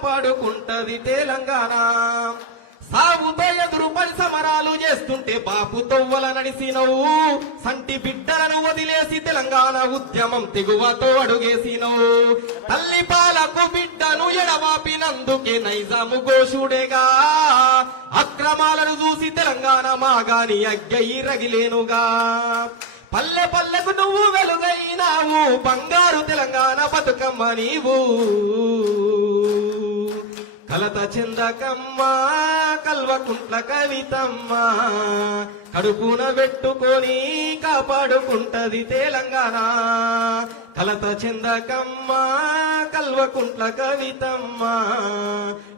కాపాడుకుంటది తెలంగాణ. సాగుతో ఎదురుపడి సమరాలు చేస్తుంటే బాపు తొవ్వల నడిసినవు, సంటి బిడ్డలను వదిలేసి తెలంగాణ ఉద్యమం తెగువతో అడుగేసినవు. తల్లి పాలకు బిడ్డను ఎడవాపినందుకే నైజాము ఘోషుడేగా, అక్రమాలను చూసి తెలంగాణ మాగాని అగ్గయి రగిలేనుగా. పల్లె పల్లెకు నువ్వు వెలుగైనావు, బంగారు తెలంగాణ బతుకమ్మ నీవు. కలత చెందకమ్మ కల్వకుంట్ల కవితమ్మ, కడుపున పెట్టుకొని కాపాడుకుంటది తెలంగాణ. కలత చెందకమ్మ కల్వకుంట్ల కవితమ్మ,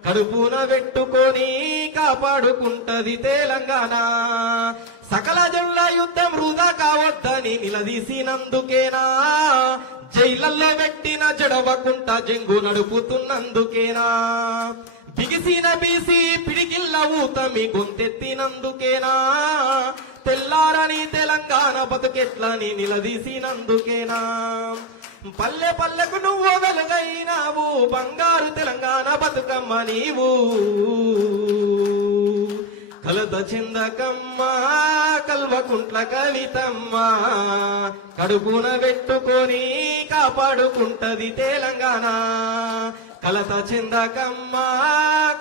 కడుపున పెట్టుకొని కాపాడుకుంటది తెలంగాణ. సకల జనుల యుద్ధం వృధా కావద్దని నిలదీసినందుకేనా, జైలల్లో పెట్టిన జడవకుంట జంగు నడుపుతున్నందుకేనా, బిగిసిన బీసీ పిడికిల్ల ఊతమి గొంతెత్తినందుకేనా, తెల్లారని తెలంగాణ బతుకెట్లని నిలదీసినందుకేనా. పల్లె పల్లెకు నువ్వు వెలుగైనావు, బంగారు తెలంగాణ బతుకమ్మ నీవు. కలత చెందకమ్మ కల్వకుంట్ల కవితమ్మ, కడుపున పెట్టుకొని కాపాడుకుంటది తెలంగాణ. కలత చెందకమ్మ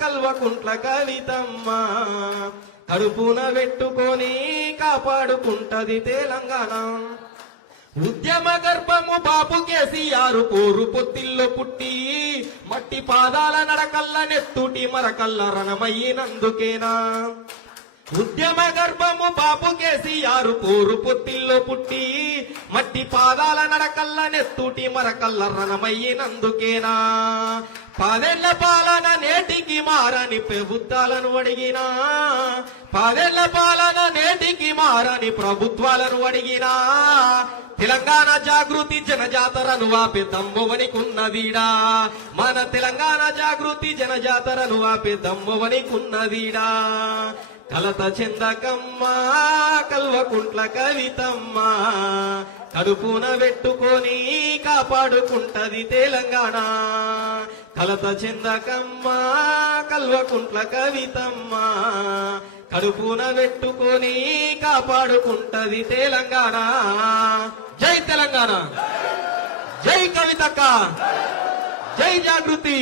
కల్వకుంట్ల కవితమ్మ, కడుపున పెట్టుకొని కాపాడుకుంటది తెలంగాణ. ఉద్యమ గర్భము బాపు కేసీఆర్ పోరు పొత్తిల్లో పుట్టి, మట్టి పాదాల నడకల్ల నెత్తుటి మరకల్ల రణమయ్యినందుకేనా. ఉద్యమ గర్భము బాపు కేసీఆర్ పోరు పొత్తిల్లో పుట్టి, మట్టి పాదాల నడకల్ల నెత్తుటి మరకల్ల రణమయ్యినందుకేనా. పదేళ్ల పాలన నేటికి మారని ప్రభుత్వాలను అడిగినా, పదేళ్ల పాలన నేటికి మారని ప్రభుత్వాలను అడిగినా, తెలంగాణ జాగృతి జనజాతరను ఆపే దమ్మువనికున్నదీడా. మన తెలంగాణ జాగృతి జనజాతరను ఆపే దమ్మువనికున్నదీడా. కలత చెందకమ్మ కల్వకుంట్ల కవితమ్మ, కడుపున పెట్టుకొని కాపాడుకుంటది తెలంగాణ. కలత చెందకమ్మ కల్వకుంట్ల కవితమ్మ, కడుపున పెట్టుకొని కాపాడుకుంటది తెలంగాణ. జై తెలంగాణ, జై కవితక్క, జై జాగృతి.